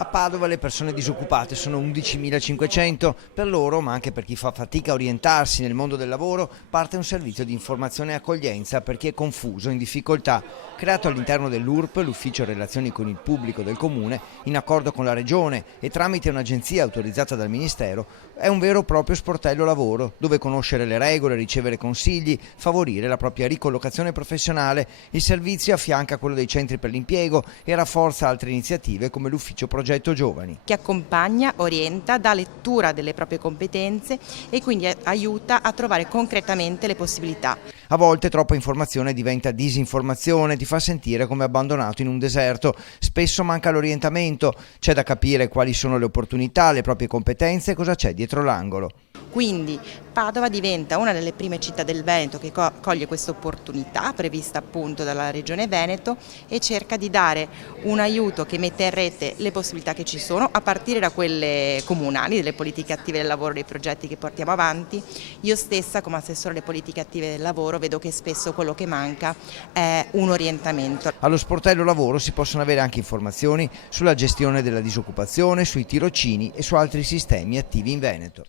A Padova le persone disoccupate sono 11.500. Per loro, ma anche per chi fa fatica a orientarsi nel mondo del lavoro, parte un servizio di informazione e accoglienza per chi è confuso, in difficoltà. Creato all'interno dell'URP, l'Ufficio Relazioni con il Pubblico del Comune, in accordo con la Regione e tramite un'agenzia autorizzata dal Ministero, è un vero e proprio sportello lavoro, dove conoscere le regole, ricevere consigli, favorire la propria ricollocazione professionale. Il servizio affianca quello dei centri per l'impiego e rafforza altre iniziative come l'Ufficio Progetto Giovani. Che accompagna, orienta, dà lettura delle proprie competenze e quindi aiuta a trovare concretamente le possibilità. A volte troppa informazione diventa disinformazione, ti fa sentire come abbandonato in un deserto. Spesso manca l'orientamento, c'è da capire quali sono le opportunità, le proprie competenze e cosa c'è dietro l'angolo. Quindi Padova diventa una delle prime città del Veneto che coglie questa opportunità prevista appunto dalla Regione Veneto e cerca di dare un aiuto che mette in rete le possibilità che ci sono, a partire da quelle comunali, delle politiche attive del lavoro, dei progetti che portiamo avanti. Io stessa come assessore alle politiche attive del lavoro vedo che spesso quello che manca è un orientamento. Allo sportello lavoro si possono avere anche informazioni sulla gestione della disoccupazione, sui tirocini e su altri sistemi attivi in Veneto.